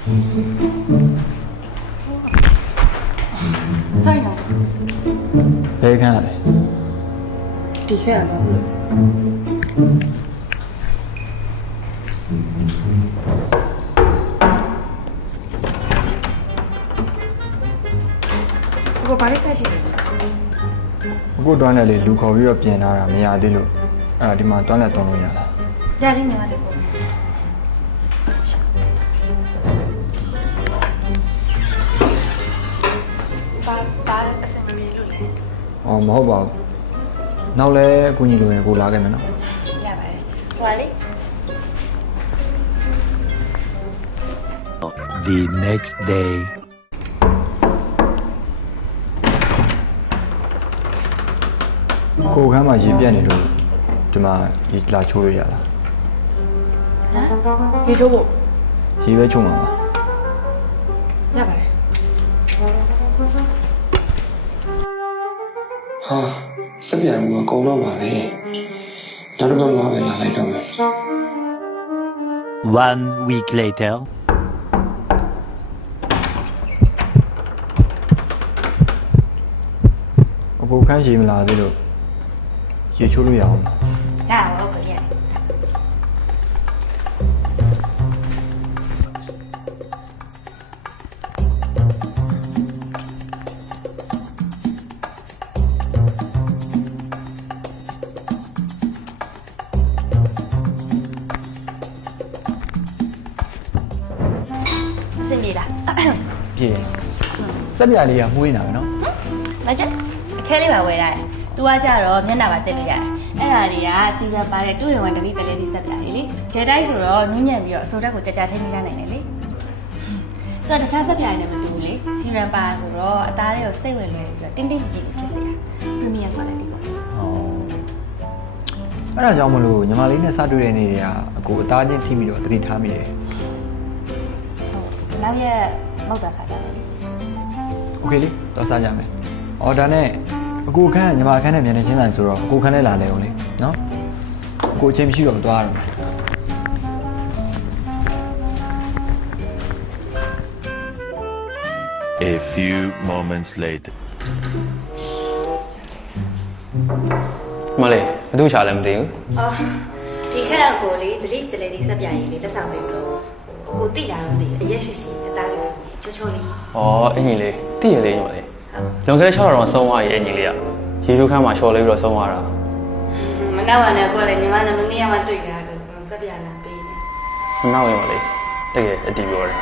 ဆိုင်တော့ ဘယ်ခန်းရလဲ ဒီခဲ့ရမှာဘူးကိုဘာလို့ဆက်ရှိလဲ အခုတွန်းတယ်လေလူခေါ်ပြီးတော့ပြင်လာတာမရသေးလို့အဲ့ဒါဒီမှာတွန်းလက်တုံးလို့ရလား ရလေးညီမလေးပေါ့ဘာအစင်မပြေလို့လဲ အော်မဟုတ်ပါဘူးနောက်လဲအခုညီလိုရင်ကိုလာခဲ့မယ်နော် ရပါတယ်ဟိုကလေ The next day. ကိုခန်းမှာရေပြက်နေလို့ဒီမှာရေလာချိုးလို့ရလား ဟမ်ရေချိုးဖို့ ရေပဲချိုးမှာပါ ရပါတယ် ဟာစက်ပြန်မှုကကုန်တော့ပါပဲနောက်တစ်ပတ်မှပဲလာလိုက်တော့မယ် 1 week later. အခုခန်းရေမလာသေးလို့ရေချိုးလို့ရအောင် ရပါတော့ကိုရ အဆင်ပြေလား ပြေစက်ပြလေးကမှုေးနေတာပဲနော် မကြအခဲလေးပါဝယ်ရတယ်။ तू ကကြတော့မျက်နှာပါတက်လို့ရတယ်။အဲ့ဒါတွေကစီရန်ပါတဲ့တူရင်ဝန်တတိတလေးလေးစက်ပြလေးလေ။ဂျဲတိုက်ဆိုတော့နူးညံ့ပြီးတော့အစိုးတက်ကိုကြကြထိန်းနေနိုင်တယ်လေ။ तू ကတခြားစက်ပြလေးနဲ့မတူဘူးလေ။စီရန်ပါဆိုတော့အသားလေးကိုစိတ်ဝင်လွယ်ပြီးတော့တင်းတင်းကြည်ကြည်ဖြစ်စေတာ။ Premium quality ပေါ့။ ဟောအဲ့ဒါကြောင့်မလို့ညီမလေးနဲ့စတွေ့တဲ့နေ့တွေကအကိုအသားချင်းထိပြီးတော့တတိထားမိတယ် ဟုတ်နောက်ရက်မောက်တာစားကြတယ်လေ โอเคလေတော့စားကြမယ်အော်ဒါနဲ့အကိုခန်းကညီမခန်းနဲ့မြန်နေချင်းဆိုင်ဆိုတော့အကိုခန်းနဲ့လာလဲအောင်လေနော်အကိုအချိန်မရှိတော့မသွားရတော့မယ် A few moments later. မလေးဘသူရှာလဲမသိဘူး အော်ဒီခက်တော့ကိုလေတတိတလေးလေးစက်ပြရေးလေးတက်ဆောင်ပေးလို့ကိုတိလာတော့လေအရက်ရှိရှိအသားလေးချိုးချိုးလေး ။အော်အင်ကြီးလေးတည့်ရလေးညီမလေး။လွန်ခဲ့တဲ့6လတော့ဆုံးသွားရဲ့အင်ကြီးလေးကရေချိုးခန်းမှာရှော်လေးပြီးတော့ဆုံးသွားတာ မနောက်ပါနဲ့ကိုလည်းညီမနဲ့မနေ့ကမှတွေ့ကြတယ်စက်ပြလာပေးတယ် ။မနောက်ရင်မလေးတကယ်အတီးပြောတယ်